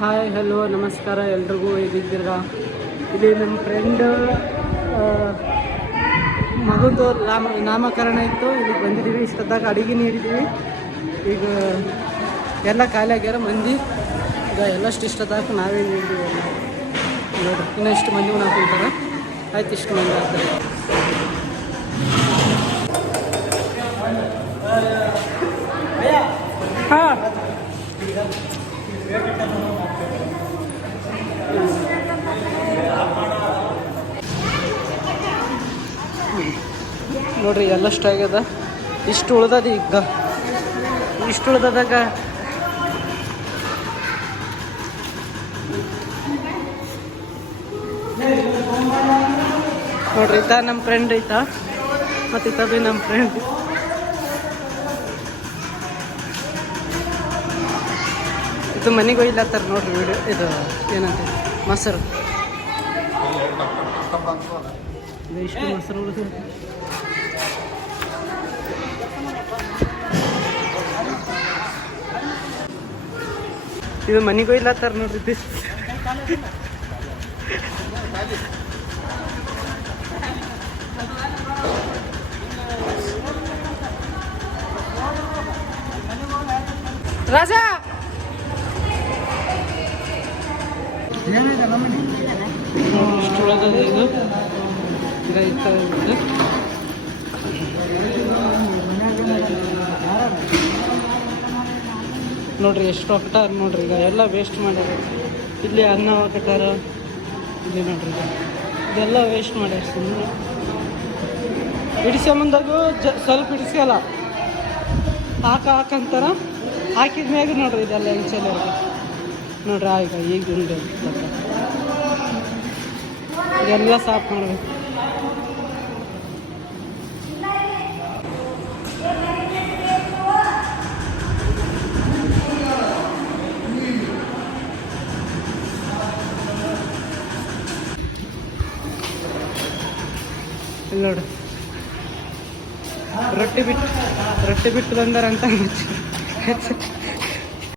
Hi hello ನಮಸ್ಕಾರ ಎಲ್ರಿಗೂ. ಹೇಗಿದ್ದೀರಾ? ಇಲ್ಲಿ ನಮ್ಮ ಫ್ರೆಂಡ್ ಮಗಂದು ನಾಮಕರಣ ಇತ್ತು. ಇಲ್ಲಿಗೆ ಬಂದಿದ್ದೀವಿ. ಇಷ್ಟೊತ್ತಾಗ ಅಡುಗೆ ನೀಡಿದ್ದೀವಿ. ಈಗ ಎಲ್ಲ ಖಾಲಿ ಆಗ್ಯಾರ ಮಂದಿ. ಈಗ ಎಲ್ಲಷ್ಟು ಇಷ್ಟೊತ್ತಾಗ ನಾವೇ ನೀಡಿದ್ದೀವಿ. ನೋಡಿರಿ ಇನ್ನೂ ಇಷ್ಟು ಮಂದಿ ಹಾಕೊಳ್ತಾರೆ. ಆಯ್ತು, ಇಷ್ಟು ಮಂದಿ ಆಗ್ತಾರೆ. ಹಾಂ, ನೋಡ್ರಿ ಎಲ್ಲಷ್ಟು ಆಗ್ಯದ. ಇಷ್ಟು ಉಳ್ದದ. ಈಗ ಇಷ್ಟು ಉಳ್ದದಾಗ ನೋಡ್ರಿ ಇತ್ತ ನಮ್ಮ ಫ್ರೆಂಡ್ ಐತಾ, ಮತ್ತು ಇತ್ತ ಬಿ ನಮ್ಮ ಫ್ರೆಂಡ್. ಇದು ಮನೆಗೆ ಒಯ್ಲತ್ತಾರ ನೋಡ್ರಿ. ವಿಡಿಯೋ ಇದು ಏನಂತ ಮೊಸರು, ಇಷ್ಟು ಮೊಸರು ಉಳಿದು ಇದು ಮನೆಗೆ ಒಯ್ಲತ್ತಾರ ನೋಡ್ರಿ. ರಾಜಾ ಇಷ್ಟು ಉಳಿದದ. ಇದು ನೋಡ್ರಿ ಎಷ್ಟು ಹಾಕ್ತಾರ ನೋಡ್ರಿ. ಈಗ ಎಲ್ಲ ವೇಸ್ಟ್ ಮಾಡ್ಯಾರ. ಇಲ್ಲಿ ಅನ್ನ ಹಾಕತ್ತಾರ. ಇಲ್ಲಿ ನೋಡ್ರಿ ಇದೆಲ್ಲ ವೇಸ್ಟ್ ಮಾಡ್ಯಾರ. ಸುಮ್ಮನೆ ಇಡಿಸ್ಕೊಂಬಂದಾಗೂ ಸ್ವಲ್ಪ ಇಡಿಸ್ಕಲ್ಲ, ಹಾಕಂತಾರ. ಹಾಕಿದ್ಮ್ಯಾಗ ನೋಡ್ರಿ ಇದೆಲ್ಲ ಹೆಂಗೆ ಚಲೋ ನೋಡ್ರಿ. ಈಗ ಉಂಡೆ ಇದೆಲ್ಲ ಸಾಫ್ ಮಾಡ್ಬೇಕು. ಇಲ್ಲಿ ನೋಡ್ರಿ ರೊಟ್ಟಿ ಬಿಟ್ಟು ಬಂದಾರಂತ